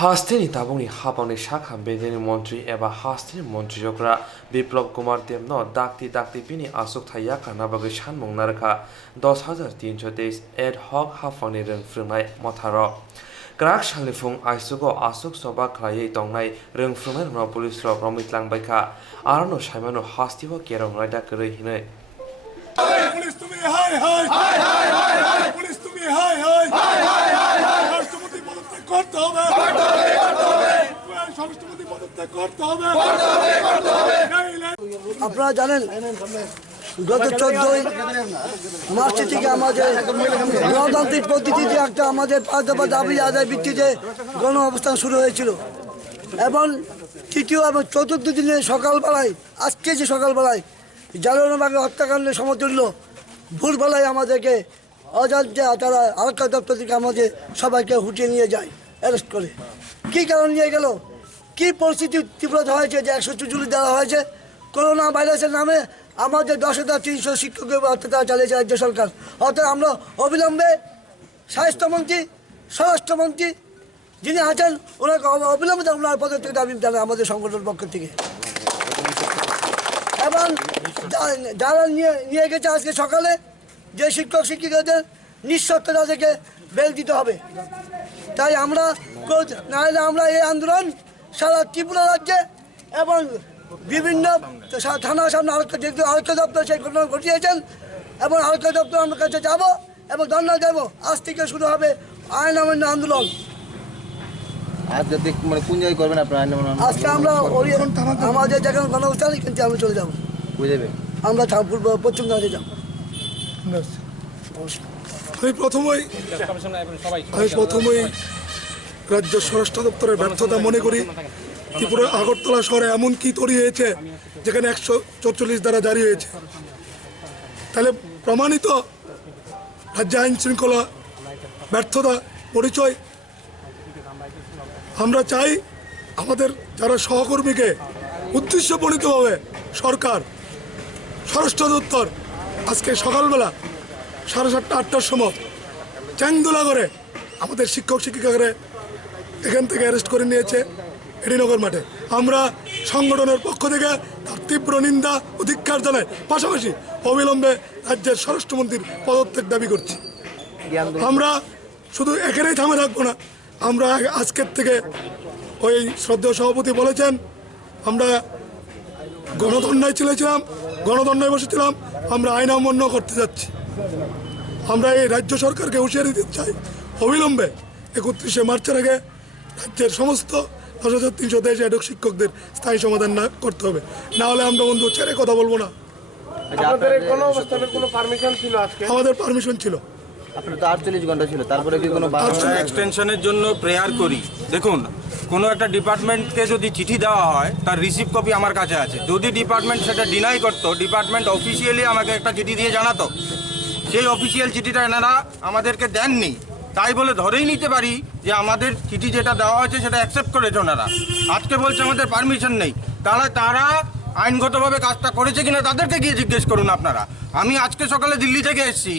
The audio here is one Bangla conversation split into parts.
हास्टेनि ताबुंनि हाबांनि शाखा बेदेनि मन्त्री एबा हास्टेनि मन्त्री जग्रा बिप्लब कुमार देवनो दाक्ति बिनि आसुक थाया कानाबागै सानमुं नारखा 10,323 एड हक हाफांनि रोंफ्रुनाय मथार' ग्राक सालिफुं आइसुगो आसुक सभा खालायै तंनाय रोंफ्रुनाय उनाव पुलिस रक रमितलांबायखा आरनो साइमानो हास्तिबो केरं रायदा करै हिनै पुलिस তুমি হাই হাই হাই হাই হাই হাই পুলিশ তুমি হাই হাই হাই হাই হাই হাই রাষ্ট্রপতি পদত্যাগ করতে হবে রাষ্ট্রপতি পদত্যাগ করতে হবে আপনারা জানেন গত 14ই মার্চ থেকে আমাদের গণতান্ত্রিক পদ্ধতিতে একটা আমাদের 5 দফা দাবি আদায় ভিত্তিতে গণ অবস্থান শুরু হয়েছিল এবং তৃতীয় এবং চতুর্থ দিনে সকালবেলায় আজকে যে সকালবেলায় জালিয়ানওয়ালাবাগে হত্যাকাণ্ডের সমতুল্য ভোরবেলায় আমাদেরকে অজান্তে তারা আরক্ষা দপ্তর থেকে আমাদের সবাইকে হুটিয়ে নিয়ে যায় অ্যারেস্ট করে কী কারণ নিয়ে গেল কী পরিস্থিতি তীব্রতা হয়েছে যে 144 দেওয়া হয়েছে করোনা ভাইরাসের নামে আমাদের 10,300 শিক্ষকের অত্যাচার চালিয়েছে রাজ্য সরকার অর্থাৎ আমরা অবিলম্বে স্বাস্থ্যমন্ত্রী স্বরাষ্ট্রমন্ত্রী যিনি আছেন ওনাকে অবিলম্বে ওনার পদত্যাগ দাবি জানাই আমাদের সংগঠনের পক্ষ থেকে এবং যারা নিয়ে গেছে আজকে সকালে যে শিক্ষক শিক্ষিকাদের নিঃশর্ত তাদেরকে বেল দিতে হবে তাই আমরা নাহলে আমরা এই আন্দোলন সারা ত্রিপুরা রাজ্যে এবং বিভিন্ন থানার সামনে যেহেতু আরক্ষা দপ্তর সেই ঘটনা ঘটিয়েছেন এবং আরক্ষা দপ্তর আমার কাছে যাব এবং ধর্ণা দেব আজ থেকে শুরু হবে আইন অমান্য আন্দোলন আজকে আমরা আমাদের যেখানে গণঅবস্থান কিন্তু আমি চলে যাবো আমরা পশ্চিম দিকে যাবো আমি প্রথমেই রাজ্য স্বরাষ্ট্র দপ্তরের ব্যর্থতা মনে করি ত্রিপুরা আগরতলা শহরে এমন কি তৈরি হয়েছে যেখানে 144 দ্বারা জারি হয়েছে তাহলে প্রমাণিত রাজ্য আইন শৃঙ্খলা ব্যর্থতা পরিচয় আমরা চাই আমাদের যারা সহকর্মীকে উদ্দেশ্যপ্রণীতভাবে সরকার স্বরাষ্ট্র দপ্তর আজকে সকালবেলা 7:30-8টার সময় চ্যাংদোলা করে আমাদের শিক্ষক শিক্ষিকাকে এখান থেকে অ্যারেস্ট করে নিয়েছে এডিনগর মাঠে আমরা সংগঠনের পক্ষ থেকে তার তীব্র নিন্দা ও ধিক্কার জানাই পাশাপাশি অবিলম্বে রাজ্যের স্বরাষ্ট্রমন্ত্রীর পদত্যাগ দাবি করছি আমরা শুধু এখানেই থামে থাকবো না আমরা আজকের থেকে ওই শ্রদ্ধেয় সভাপতি বলেছেন আমরা গণধর্নায় চলেছিলাম গণধর্নায় বসেছিলাম আমরা আইন অমান্য করতে যাচ্ছি আমরা এই রাজ্য সরকারকে হুঁশিয়ারি দিতে চাই অবিলম্বে 31শে মার্চের আগে রাজ্যের সমস্ত 10,323 এডক শিক্ষকদের স্থায়ী সমাধান না করতে হবে না হলে আমরা বন্ধু ছেড়ে কথা বলবো না আমাদের পারমিশন ছিল আপনার তো 48 ঘন্টা ছিল তারপরে কি কোনো এক্সটেনশনের জন্য প্রেয়ার করি দেখুন কোনো একটা ডিপার্টমেন্টকে যদি চিঠি দেওয়া হয় তার রিসিভ কপি আমার কাছে আছে যদি ডিপার্টমেন্ট সেটা ডিনাই করতো ডিপার্টমেন্ট অফিসিয়ালি আমাকে একটা চিঠি দিয়ে জানাতো সেই অফিসিয়াল চিঠিটা এনারা আমাদেরকে দেননি তাই বলে ধরেই নিতে পারি যে আমাদের চিঠি যেটা দেওয়া হয়েছে সেটা অ্যাকসেপ্ট করেছে ওনারা আজকে বলছে আমাদের পারমিশন নেই তারা আইনগতভাবে কাজটা করেছে কিনা তাদেরকে গিয়ে জিজ্ঞেস করুন আপনারা আমি আজকে সকালে দিল্লি থেকে এসেছি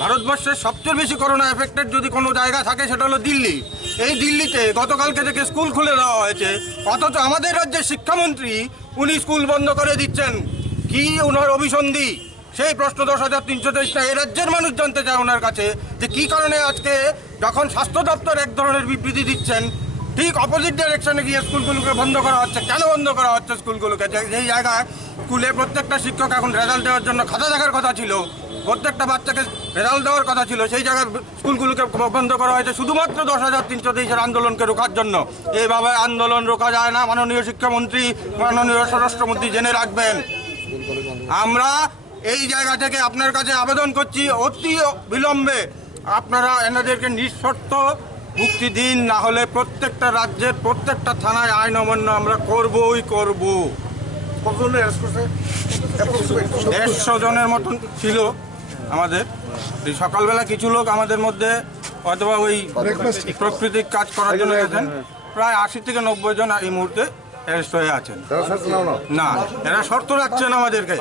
ভারতবর্ষের সবচেয়ে বেশি করোনা এফেক্টেড যদি কোনো জায়গা থাকে সেটা হলো দিল্লি এই দিল্লিতে গতকালকে থেকে স্কুল খুলে দেওয়া হয়েছে অথচ আমাদের রাজ্যের শিক্ষামন্ত্রী উনি স্কুল বন্ধ করে দিচ্ছেন কি ওনার অভিসন্ধি সেই প্রশ্ন 10,323 এই রাজ্যের মানুষ জানতে চায় ওনার কাছে যে কী কারণে আজকে যখন স্বাস্থ্য দপ্তর এক ধরনের বিবৃতি দিচ্ছেন ঠিক অপোজিট ডাইরেকশনে গিয়ে স্কুলগুলোকে বন্ধ করা হচ্ছে কেন বন্ধ করা হচ্ছে স্কুলগুলোকে যেই জায়গায় স্কুলে প্রত্যেকটা শিক্ষক এখন রেজাল্ট দেওয়ার জন্য খাতা দেখার কথা ছিল প্রত্যেকটা বাচ্চাকে রেজাল্ট দেওয়ার কথা ছিল সেই জায়গায় স্কুলগুলোকে বন্ধ করা হয়েছে শুধুমাত্র 10,323 আন্দোলনকে রোখার জন্য এইভাবে আন্দোলন রোখা যায় না মাননীয় শিক্ষামন্ত্রী মাননীয় স্বরাষ্ট্রমন্ত্রী জেনে রাখবেন আমরা এই জায়গা থেকে আপনার কাছে আবেদন করছি অতি বিলম্বে আপনারা এনাদেরকে নিঃশর্ত মুক্তি দিন না হলে প্রত্যেকটা রাজ্যের প্রত্যেকটা থানায় আইন অমান্য আমরা করবই করব 150 জনের মতন ছিল আমাদের এই সকালবেলা কিছু লোক আমাদের মধ্যে অথবা ওই প্রাকৃতিক কাজ করার জন্য গেছেন প্রায় 80 থেকে 90 জন এই মুহূর্তে অ্যারেস্ট হয়ে আছেন না এরা শর্ত রাখছেন আমাদেরকে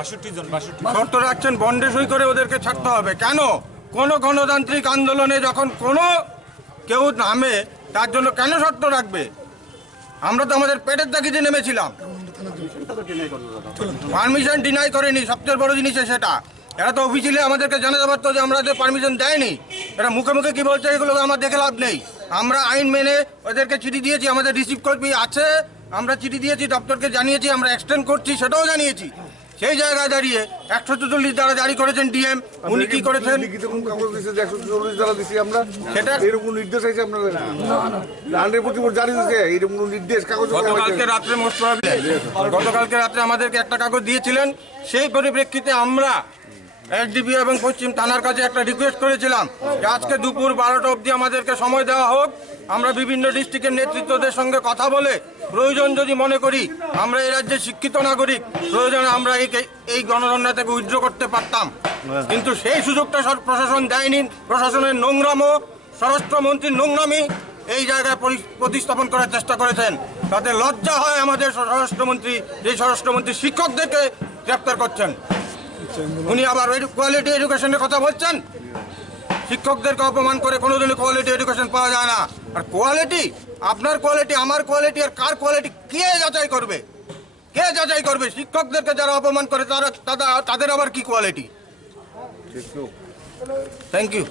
শর্ত রাখছেন বন্ডে সই করে ওদেরকে ছাড়তে হবে কেন কোনো গণতান্ত্রিক আন্দোলনে যখন কোনো কেউ নামে তার জন্য কেন শর্ত রাখবে? আমরা তো আমাদের পেটের তাগিদে নেমেছিলাম। পারমিশন ডিনাই করেনি, সবচেয়ে বড় জিনিস সেটা। এরা তো অফিসিয়ালি আমাদেরকে জানাতে পারতো যে আমরা যে পারমিশন দেয়নি। এরা মুখে মুখে কি বলছে এগুলো আমার দেখে লাভ নেই। আমরা আইন মেনে ওদেরকে চিঠি দিয়েছি, আমাদের রিসিভ কপি আছে, আমরা চিঠি দিয়েছি, দপ্তরকে জানিয়েছি, আমরা এক্সটেন্ড করছি সেটাও জানিয়েছি। সেই জায়গায় দাঁড়িয়ে 144 দ্বারা জারি করেছেন ডিএম, উনি কি করেছেন? লিখিত কোন কাগজ দিয়েছে যে 144 দ্বারা দিছি আমরা? সেটা এরকম নির্দেশ আছে আপনাদের? রানের প্রতি জারি হয়েছে এরকম কোনো নির্দেশ কাগজ? গতকালকে রাত্রে মোস্ট প্রবাবলি গতকালকে রাত্রে আমাদেরকে একটা কাগজ দিয়েছিলেন। সেই পরিপ্রেক্ষিতে আমরা এসডিপি এবং পশ্চিম থানার কাছে একটা রিকোয়েস্ট করেছিলাম যে আজকে দুপুর 12টা অবধি আমাদেরকে সময় দেওয়া হোক। আমরা বিভিন্ন ডিস্ট্রিক্টের নেতৃত্বদের সঙ্গে কথা বলে প্রয়োজন যদি মনে করি আমরা এই রাজ্যের শিক্ষিত নাগরিক, প্রয়োজনে আমরা এই গণধর্ণা থেকে উইথড্র করতে পারতাম। কিন্তু সেই সুযোগটা প্রশাসন দেয়নি। প্রশাসনের নোংরামো, স্বরাষ্ট্রমন্ত্রীর নোংরামি এই জায়গায় প্রতিস্থাপন করার চেষ্টা করেছেন। তাতে লজ্জা হয় আমাদের স্বরাষ্ট্রমন্ত্রী, যে স্বরাষ্ট্রমন্ত্রী শিক্ষকদেরকে গ্রেপ্তার করছেন। উনি আবার কোয়ালিটি এডুকেশনের কথা বলছেন। শিক্ষকদেরকে অপমান করে কোনোদিনই কোয়ালিটি এডুকেশন পাওয়া যায় না। আর কোয়ালিটি, আপনার কোয়ালিটি, আমার কোয়ালিটি, আর কার কোয়ালিটি কে যাচাই করবে? কে যাচাই করবে? শিক্ষকদেরকে যারা অপমান করে তাদের আবার কি কোয়ালিটি? Thank you.